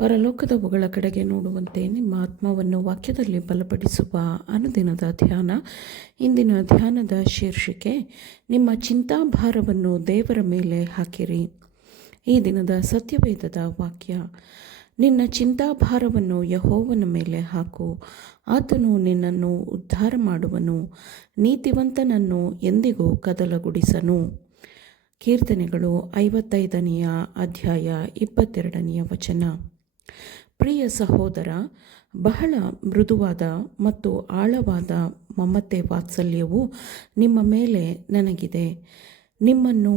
ಪರಲೋಕದವುಗಳ ಕಡೆಗೆ ನೋಡುವಂತೆ ನಿಮ್ಮ ಆತ್ಮವನ್ನು ವಾಕ್ಯದಲ್ಲಿ ಬಲಪಡಿಸುವ ಅನುದಿನದ ಧ್ಯಾನ. ಇಂದಿನ ಧ್ಯಾನದ ಶೀರ್ಷಿಕೆ, ನಿಮ್ಮ ಚಿಂತಾಭಾರವನ್ನು ದೇವರ ಮೇಲೆ ಹಾಕಿರಿ. ಈ ದಿನದ ಸತ್ಯವೇದದ ವಾಕ್ಯ, ನಿನ್ನ ಚಿಂತಾಭಾರವನ್ನು ಯೆಹೋವನ ಮೇಲೆ ಹಾಕು, ಆತನು ನಿನ್ನನ್ನು ಉದ್ಧಾರ ಮಾಡುವನು, ನೀತಿವಂತನನ್ನು ಎಂದಿಗೂ ಕದಲಗೊಳಿಸನು. ಕೀರ್ತನೆಗಳು 55ನೇ ಅಧ್ಯಾಯ 22ನೇ ವಚನ. ಪ್ರಿಯ ಸಹೋದರ, ಬಹಳ ಮೃದುವಾದ ಮತ್ತು ಆಳವಾದ ಮಮತೆ ವಾತ್ಸಲ್ಯವು ನಿಮ್ಮ ಮೇಲೆ ನನಗಿದೆ. ನಿಮ್ಮನ್ನು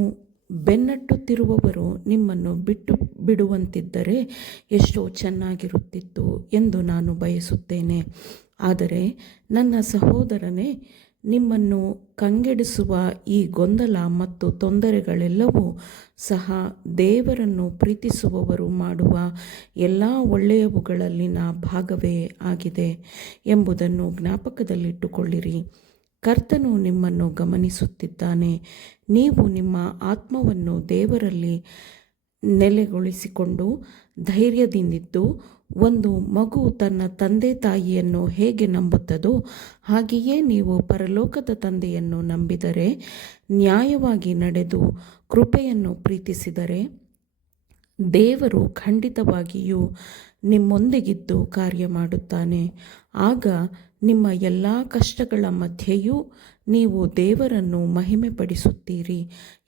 ಬೆನ್ನಟ್ಟುತ್ತಿರುವವರು ನಿಮ್ಮನ್ನು ಬಿಟ್ಟು ಬಿಡುವಂತಿದ್ದರೆ ಎಷ್ಟೋ ಚೆನ್ನಾಗಿರುತ್ತಿತ್ತು ಎಂದು ನಾನು ಬಯಸುತ್ತೇನೆ. ಆದರೆ ನನ್ನ ಸಹೋದರನೇ, ನಿಮ್ಮನ್ನು ಕಂಗೆಡಿಸುವ ಈ ಗೊಂದಲ ಮತ್ತು ತೊಂದರೆಗಳೆಲ್ಲವೂ ಸಹ ದೇವರನ್ನು ಪ್ರೀತಿಸುವವರು ಮಾಡುವ ಎಲ್ಲ ಒಳ್ಳೆಯವುಗಳಲ್ಲಿನ ಭಾಗವೇ ಆಗಿದೆ ಎಂಬುದನ್ನು ಜ್ಞಾಪಕದಲ್ಲಿಟ್ಟುಕೊಳ್ಳಿರಿ. ಕರ್ತನು ನಿಮ್ಮನ್ನು ಗಮನಿಸುತ್ತಿದ್ದಾನೆ. ನೀವು ನಿಮ್ಮ ಆತ್ಮವನ್ನು ದೇವರಲ್ಲಿ ನೆಲೆಗೊಳಿಸಿಕೊಂಡು ಧೈರ್ಯದಿಂದಿದ್ದು, ಒಂದು ಮಗು ತನ್ನ ತಂದೆ ತಾಯಿಯನ್ನು ಹೇಗೆ ನಂಬುತ್ತದೋ ಹಾಗೆಯೇ ನೀವು ಪರಲೋಕದ ತಂದೆಯನ್ನು ನಂಬಿದರೆ, ನ್ಯಾಯವಾಗಿ ನಡೆದು ಕೃಪೆಯನ್ನು ಪ್ರೀತಿಸಿದರೆ, ದೇವರು ಖಂಡಿತವಾಗಿಯೂ ನಿಮ್ಮೊಂದಿಗಿದ್ದು ಕಾರ್ಯ ಮಾಡುತ್ತಾನೆ. ಆಗ ನಿಮ್ಮ ಎಲ್ಲ ಕಷ್ಟಗಳ ಮಧ್ಯೆಯೂ ನೀವು ದೇವರನ್ನು ಮಹಿಮೆಪಡಿಸುತ್ತೀರಿ,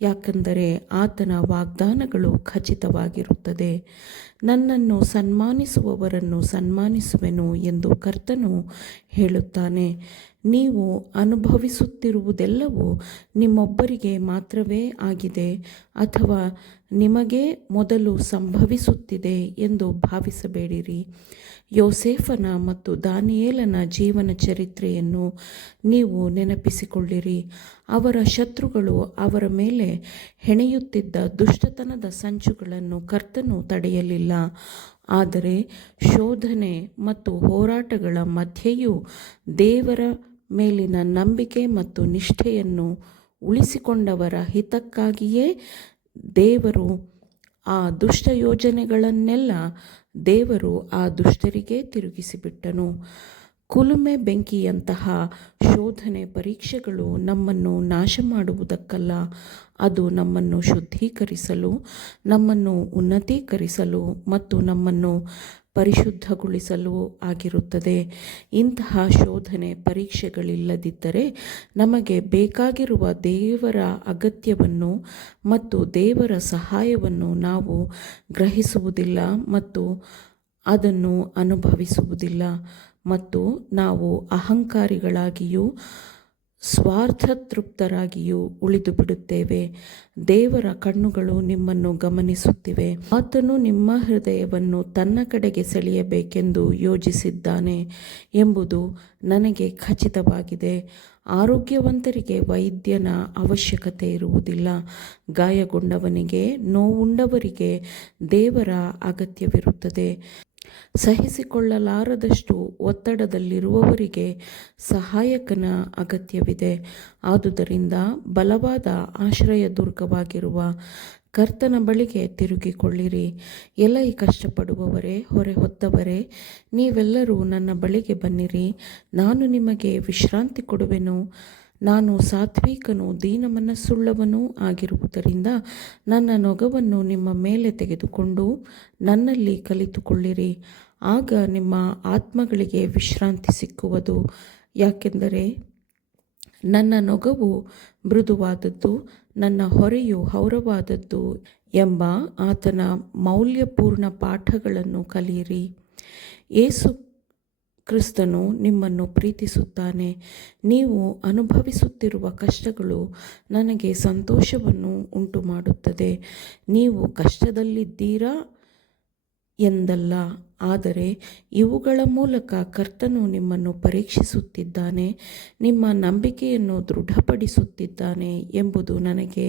ಯಾಕೆಂದರೆ ಆತನ ವಾಗ್ದಾನಗಳು ಖಚಿತವಾಗಿರುತ್ತದೆ. ನನ್ನನ್ನು ಸನ್ಮಾನಿಸುವವರನ್ನು ಸನ್ಮಾನಿಸುವೆನು ಎಂದು ಕರ್ತನು ಹೇಳುತ್ತಾನೆ. ನೀವು ಅನುಭವಿಸುತ್ತಿರುವುದೆಲ್ಲವೂ ನಿಮ್ಮೊಬ್ಬರಿಗೆ ಮಾತ್ರವೇ ಆಗಿದೆ ಅಥವಾ ನಿಮಗೇ ಮೊದಲು ಸಂಭವಿಸುತ್ತಿದೆ ಎಂದು ಭಾವಿಸಬೇಡಿರಿ. ಯೋಸೇಫನ ಮತ್ತು ದಾನಿಯೇಲನ ಜೀವನ ಚರಿತ್ರೆಯನ್ನು ನೀವು ನೆನಪಿಸಿಕೊಳ್ಳಿರಿ. ಅವರ ಶತ್ರುಗಳು ಅವರ ಮೇಲೆ ಹೆಣೆಯುತ್ತಿದ್ದ ದುಷ್ಟತನದ ಸಂಚುಗಳನ್ನು ಕರ್ತನು ತಡೆಯಲಿಲ್ಲ. ಆದರೆ ಶೋಧನೆ ಮತ್ತು ಹೋರಾಟಗಳ ಮಧ್ಯೆಯೂ ದೇವರ ಮೇಲಿನ ನಂಬಿಕೆ ಮತ್ತು ನಿಷ್ಠೆಯನ್ನು ಉಳಿಸಿಕೊಂಡವರ ಹಿತಕ್ಕಾಗಿಯೇ ದೇವರು ಆ ದುಷ್ಟ ಯೋಜನೆಗಳನ್ನೆಲ್ಲ ದೇವರು ಆ ದುಷ್ಟರಿಗೆ ತಿರುಗಿಸಿಬಿಟ್ಟನು. ಕುಲುಮೆ ಬೆಂಕಿಯಂತಹ ಶೋಧನೆ ಪರೀಕ್ಷೆಗಳು ನಮ್ಮನ್ನು ನಾಶ ಮಾಡುವುದಕ್ಕಲ್ಲ, ಅದು ನಮ್ಮನ್ನು ಶುದ್ಧೀಕರಿಸಲು, ನಮ್ಮನ್ನು ಉನ್ನತೀಕರಿಸಲು ಮತ್ತು ನಮ್ಮನ್ನು ಪರಿಶುದ್ಧಗೊಳಿಸಲು ಆಗಿರುತ್ತದೆ. ಇಂತಹ ಶೋಧನೆ ಪರೀಕ್ಷೆಗಳಿಲ್ಲದಿದ್ದರೆ ನಮಗೆ ಬೇಕಾಗಿರುವ ದೇವರ ಅಗತ್ಯವನ್ನು ಮತ್ತು ದೇವರ ಸಹಾಯವನ್ನು ನಾವು ಗ್ರಹಿಸುವುದಿಲ್ಲ ಮತ್ತು ಅದನ್ನು ಅನುಭವಿಸುವುದಿಲ್ಲ, ಮತ್ತು ನಾವು ಅಹಂಕಾರಿಗಳಾಗಿಯೂ ಸ್ವಾರ್ಥತೃಪ್ತರಾಗಿಯೂ ಉಳಿದು ಬಿಡುತ್ತೇವೆ. ದೇವರ ಕಣ್ಣುಗಳು ನಿಮ್ಮನ್ನು ಗಮನಿಸುತ್ತಿವೆ. ಆತನು ನಿಮ್ಮ ಹೃದಯವನ್ನು ತನ್ನ ಕಡೆಗೆ ಸೆಳೆಯಬೇಕೆಂದು ಯೋಜಿಸಿದ್ದಾನೆ ಎಂಬುದು ನನಗೆ ಖಚಿತವಾಗಿದೆ. ಆರೋಗ್ಯವಂತರಿಗೆ ವೈದ್ಯನ ಅವಶ್ಯಕತೆ ಇರುವುದಿಲ್ಲ, ಗಾಯಗೊಂಡವನಿಗೆ, ನೋವುಂಡವರಿಗೆ ದೇವರ ಅಗತ್ಯವಿರುತ್ತದೆ. ಸಹಿಸಿಕೊಳ್ಳಲಾರದಷ್ಟು ಒತ್ತಡದಲ್ಲಿರುವವರಿಗೆ ಸಹಾಯಕನ ಅಗತ್ಯವಿದೆ. ಆದುದರಿಂದ ಬಲವಾದ ಆಶ್ರಯದುರ್ಗವಾಗಿರುವ ಕರ್ತನ ಬಳಿಗೆ ತಿರುಗಿಕೊಳ್ಳಿರಿ. ಎಲೈ ಕಷ್ಟಪಡುವವರೇ, ಹೊರೆ ಹೊತ್ತವರೇ, ನೀವೆಲ್ಲರೂ ನನ್ನ ಬಳಿಗೆ ಬನ್ನಿರಿ, ನಾನು ನಿಮಗೆ ವಿಶ್ರಾಂತಿ ಕೊಡುವೆನು. ನಾನು ಸಾತ್ವಿಕನೂ ದೀನಮನಸ್ಸುಳ್ಳವನೂ ಆಗಿರುವುದರಿಂದ ನನ್ನ ನೊಗವನ್ನು ನಿಮ್ಮ ಮೇಲೆ ತೆಗೆದುಕೊಂಡು ನನ್ನಲ್ಲಿ ಕಲಿತುಕೊಳ್ಳಿರಿ. ಆಗ ನಿಮ್ಮ ಆತ್ಮಗಳಿಗೆ ವಿಶ್ರಾಂತಿ ಸಿಕ್ಕುವುದು, ಯಾಕೆಂದರೆ ನನ್ನ ನೊಗವು ಮೃದುವಾದದ್ದು, ನನ್ನ ಹೊರೆಯು ಹೌರವಾದದ್ದು ಎಂಬ ಆತನ ಮೌಲ್ಯಪೂರ್ಣ ಪಾಠಗಳನ್ನು ಕಲಿಯಿರಿ. ಯೇಸು ಕ್ರಿಸ್ತನು ನಿಮ್ಮನ್ನು ಪ್ರೀತಿಸುತ್ತಾನೆ. ನೀವು ಅನುಭವಿಸುತ್ತಿರುವ ಕಷ್ಟಗಳು ನನಗೆ ಸಂತೋಷವನ್ನು ಉಂಟುಮಾಡುತ್ತದೆ. ನೀವು ಕಷ್ಟದಲ್ಲಿದ್ದೀರಾ ಎಂದಲ್ಲ, ಆದರೆ ಇವುಗಳ ಮೂಲಕ ಕರ್ತನು ನಿಮ್ಮನ್ನು ಪರೀಕ್ಷಿಸುತ್ತಿದ್ದಾನೆ, ನಿಮ್ಮ ನಂಬಿಕೆಯನ್ನು ದೃಢಪಡಿಸುತ್ತಿದ್ದಾನೆ ಎಂಬುದು ನನಗೆ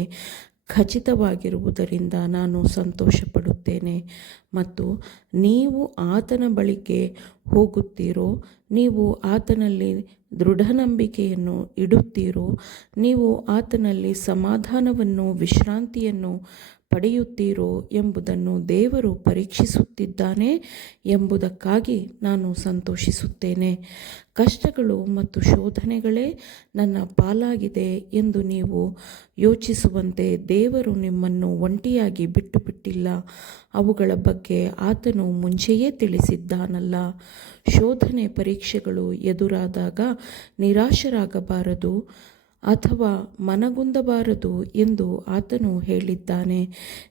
ಖಚಿತವಾಗಿರುವುದರಿಂದ ನಾನು ಸಂತೋಷಪಡುತ್ತೇನೆ. ಮತ್ತು ನೀವು ಆತನ ಬಳಿಗೆ ಹೋಗುತ್ತೀರೋ, ನೀವು ಆತನಲ್ಲಿ ದೃಢನಂಬಿಕೆಯನ್ನು ಇಡುತ್ತೀರೋ, ನೀವು ಆತನಲ್ಲಿ ಸಮಾಧಾನವನ್ನು ವಿಶ್ರಾಂತಿಯನ್ನು ಪಡೆಯುತ್ತೀರೋ ಎಂಬುದನ್ನು ದೇವರು ಪರೀಕ್ಷಿಸುತ್ತಿದ್ದಾನೆ ಎಂಬುದಕ್ಕಾಗಿ ನಾನು ಸಂತೋಷಿಸುತ್ತೇನೆ. ಕಷ್ಟಗಳು ಮತ್ತು ಶೋಧನೆಗಳೇ ನನ್ನ ಪಾಲಾಗಿದೆ ಎಂದು ನೀವು ಯೋಚಿಸುವಂತೆ ದೇವರು ನಿಮ್ಮನ್ನು ಒಂಟಿಯಾಗಿ ಬಿಟ್ಟಿಲ್ಲ. ಅವುಗಳ ಬಗ್ಗೆ ಆತನು ಮುಂಚೆಯೇ ತಿಳಿಸಿದ್ದಾನಲ್ಲ. ಶೋಧನೆ ಪರೀಕ್ಷೆಗಳು ಎದುರಾದಾಗ ನಿರಾಶರಾಗಬಾರದು ಅಥವಾ ಮನಗುಂದಬಾರದು ಎಂದು ಆತನು ಹೇಳಿದ್ದಾನೆ.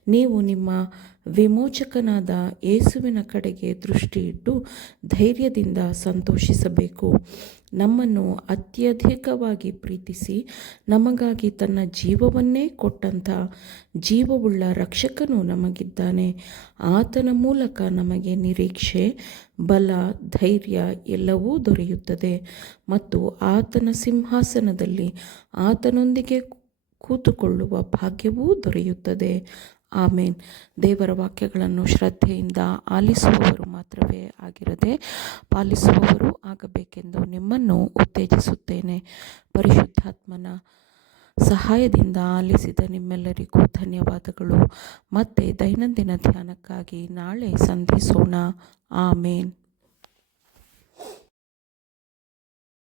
ನೀವು ನಿಮ್ಮ ವಿಮೋಚಕನಾದ ಯೇಸುವಿನ ಕಡೆಗೆ ದೃಷ್ಟಿಯಿಟ್ಟು ಧೈರ್ಯದಿಂದ ಸಂತೋಷಿಸಬೇಕು. ನಮ್ಮನ್ನು ಅತ್ಯಧಿಕವಾಗಿ ಪ್ರೀತಿಸಿ ನಮಗಾಗಿ ತನ್ನ ಜೀವವನ್ನೇ ಕೊಟ್ಟಂಥ ಜೀವವುಳ್ಳ ರಕ್ಷಕನು ನಮಗಿದ್ದಾನೆ. ಆತನ ಮೂಲಕ ನಮಗೆ ನಿರೀಕ್ಷೆ, ಬಲ, ಧೈರ್ಯ ಎಲ್ಲವೂ ದೊರೆಯುತ್ತದೆ ಮತ್ತು ಆತನ ಸಿಂಹಾಸನದಲ್ಲಿ ಆತನೊಂದಿಗೆ ಕೂತುಕೊಳ್ಳುವ ಭಾಗ್ಯವೂ ದೊರೆಯುತ್ತದೆ. ಆಮೇನ್. ದೇವರ ವಾಕ್ಯಗಳನ್ನು ಶ್ರದ್ಧೆಯಿಂದ ಆಲಿಸುವವರು ಮಾತ್ರವೇ ಆಗಿರದೆ ಪಾಲಿಸುವವರು ಆಗಬೇಕೆಂದು ನಿಮ್ಮನ್ನು ಉತ್ತೇಜಿಸುತ್ತೇನೆ. ಪರಿಶುದ್ಧಾತ್ಮನ ಸಹಾಯದಿಂದ ಆಲಿಸಿದ ನಿಮ್ಮೆಲ್ಲರಿಗೂ ಧನ್ಯವಾದಗಳು. ಮತ್ತೆ ದೈನಂದಿನ ಧ್ಯಾನಕ್ಕಾಗಿ ನಾಳೆ ಸಂಧಿಸೋಣ. ಆಮೇನ್.